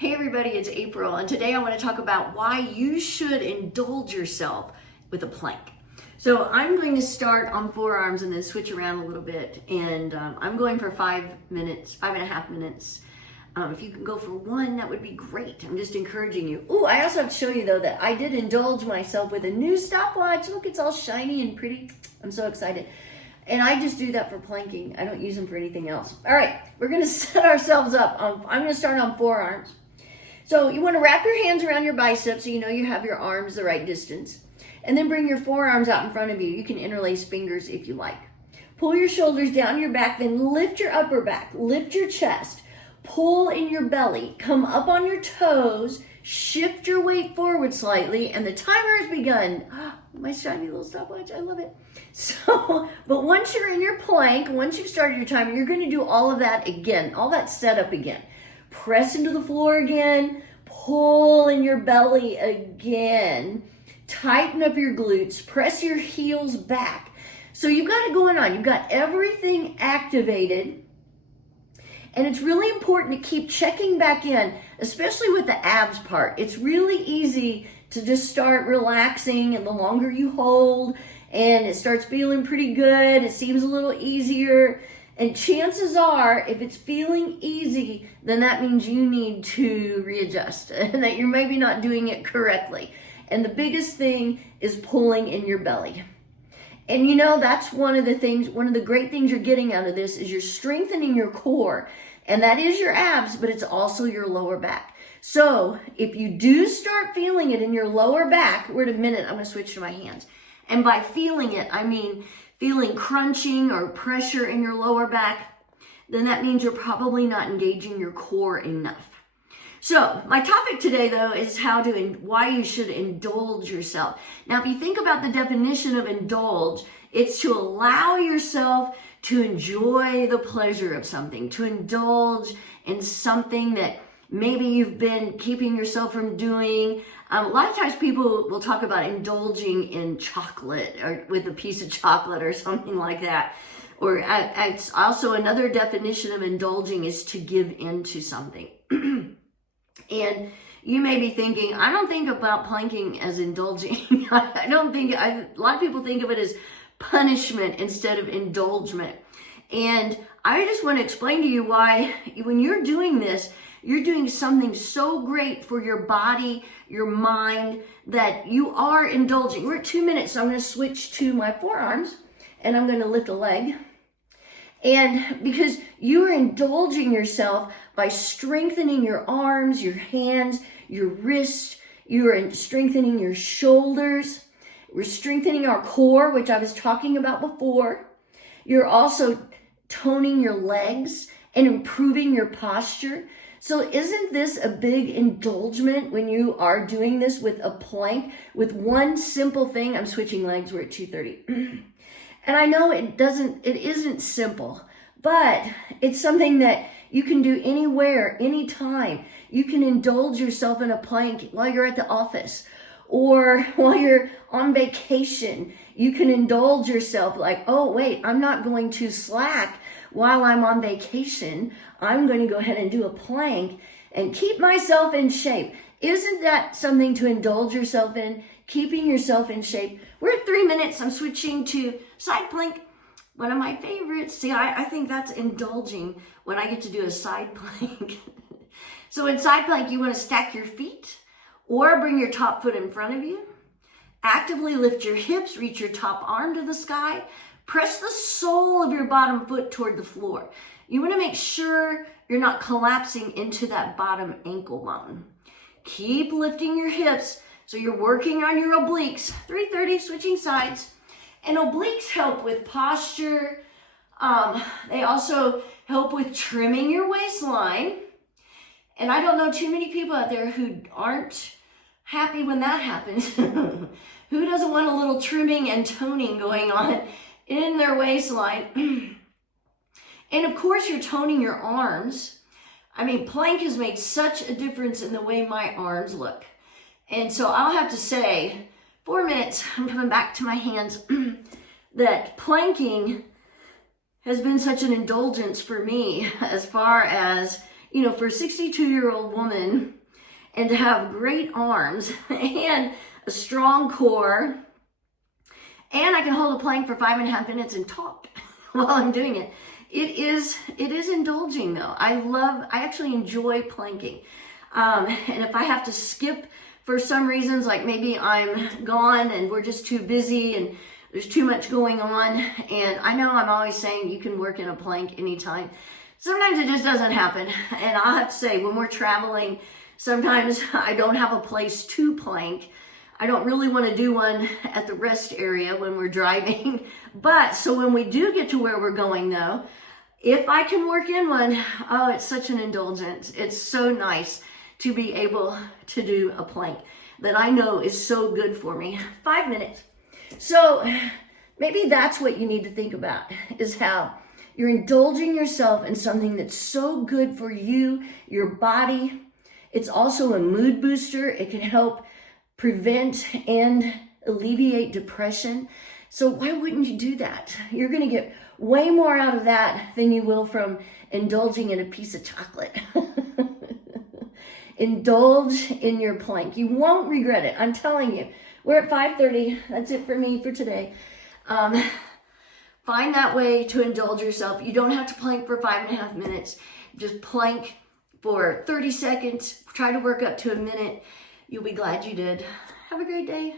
Hey everybody, it's April, and today I want to talk about why you should indulge yourself with a plank. So I'm going to start on forearms and then switch around a little bit, and I'm going for 5 minutes, 5.5 minutes. If you can go for 1, that would be great. I'm just encouraging you. Oh, I also have to show you though that I did indulge myself with a new stopwatch. Look, it's all shiny and pretty. I'm so excited. And I just do that for planking. I don't use them for anything else. All right, we're going to set ourselves up. I'm going to start on forearms. So you want to wrap your hands around your biceps so you know you have your arms the right distance. And then bring your forearms out in front of you. You can interlace fingers if you like. Pull your shoulders down your back, then lift your upper back, lift your chest, pull in your belly, come up on your toes, shift your weight forward slightly, and the timer has begun. My shiny little stopwatch, I love it. So, but once you're in your plank, once you've started your timer, you're going to do all of that again, all that setup again. Press into the floor again, pull in your belly again, tighten up your glutes, press your heels back. So you've got it going on. You've got everything activated. And it's really important to keep checking back in, especially with the abs part. It's really easy to just start relaxing, and the longer you hold, and it starts feeling pretty good, it seems a little easier. And chances are, if it's feeling easy, then that means you need to readjust and that you're maybe not doing it correctly. And the biggest thing is pulling in your belly. And you know, that's one of the great things you're getting out of this is you're strengthening your core. And that is your abs, but it's also your lower back. So if you do start feeling it in your lower back, wait a minute, I'm going to switch to my hands. And by feeling it, I mean feeling crunching or pressure in your lower back, then that means you're probably not engaging your core enough. So my topic today, though, is why you should indulge yourself. Now, if you think about the definition of indulge, it's to allow yourself to enjoy the pleasure of something, to indulge in something that maybe you've been keeping yourself from doing. A lot of times people will talk about indulging in chocolate or with a piece of chocolate or something like that. Or it's also another definition of indulging is to give into something. And you may be thinking, I don't think about planking as indulging. A lot of people think of it as punishment instead of indulgement. And I just want to explain to you why when you're doing this, you're doing something so great for your body, your mind, that you are indulging. We're at 2 minutes, so I'm going to switch to my forearms, and I'm going to lift a leg. And because you are indulging yourself by strengthening your arms, your hands, your wrists, you are strengthening your shoulders. We're strengthening our core, which I was talking about before. You're also toning your legs and improving your posture. So isn't this a big indulgement when you are doing this with a plank, with one simple thing? I'm switching legs, we're at 2:30. And I know it isn't simple, but it's something that you can do anywhere, anytime. You can indulge yourself in a plank while you're at the office or while you're on vacation. You can indulge yourself like, oh, wait, I'm not going to slack while I'm on vacation. I'm going to go ahead and do a plank and keep myself in shape. Isn't that something to indulge yourself in? Keeping yourself in shape. We're at 3 minutes. I'm switching to side plank. One of my favorites. See, I think that's indulging when I get to do a side plank. So in side plank, you want to stack your feet or bring your top foot in front of you. Actively lift your hips, reach your top arm to the sky. Press the sole of your bottom foot toward the floor. You want to make sure you're not collapsing into that bottom ankle bone. Keep lifting your hips so you're working on your obliques. 3:30, switching sides. And obliques help with posture. They also help with trimming your waistline. And I don't know too many people out there who aren't happy when that happens. Who doesn't want a little trimming and toning going on in their waistline? And of course, you're toning your arms. I mean, plank has made such a difference in the way my arms look. And so I'll have to say, 4 minutes, I'm coming back to my hands, that planking has been such an indulgence for me as far as you know, for a 62-year-old woman, and to have great arms and a strong core, and I can hold a plank for 5.5 minutes and talk while I'm doing it. It is indulging though. I actually enjoy planking. And if I have to skip for some reasons, like maybe I'm gone and we're just too busy and there's too much going on, and I know I'm always saying you can work in a plank anytime. Sometimes it just doesn't happen. And I'll have to say, when we're traveling, sometimes I don't have a place to plank. I don't really want to do one at the rest area when we're driving. But so when we do get to where we're going though, if I can work in one, oh, it's such an indulgence. It's so nice to be able to do a plank that I know is so good for me. 5 minutes. So maybe that's what you need to think about, is how you're indulging yourself in something that's so good for you, your body. It's also a mood booster. It can help prevent and alleviate depression. So why wouldn't you do that? You're going to get way more out of that than you will from indulging in a piece of chocolate. Indulge in your plank. You won't regret it. I'm telling you. We're at 5:30. That's it for me for today. Find that way to indulge yourself. You don't have to plank for 5.5 minutes. Just plank for 30 seconds. Try to work up to a minute. You'll be glad you did. Have a great day.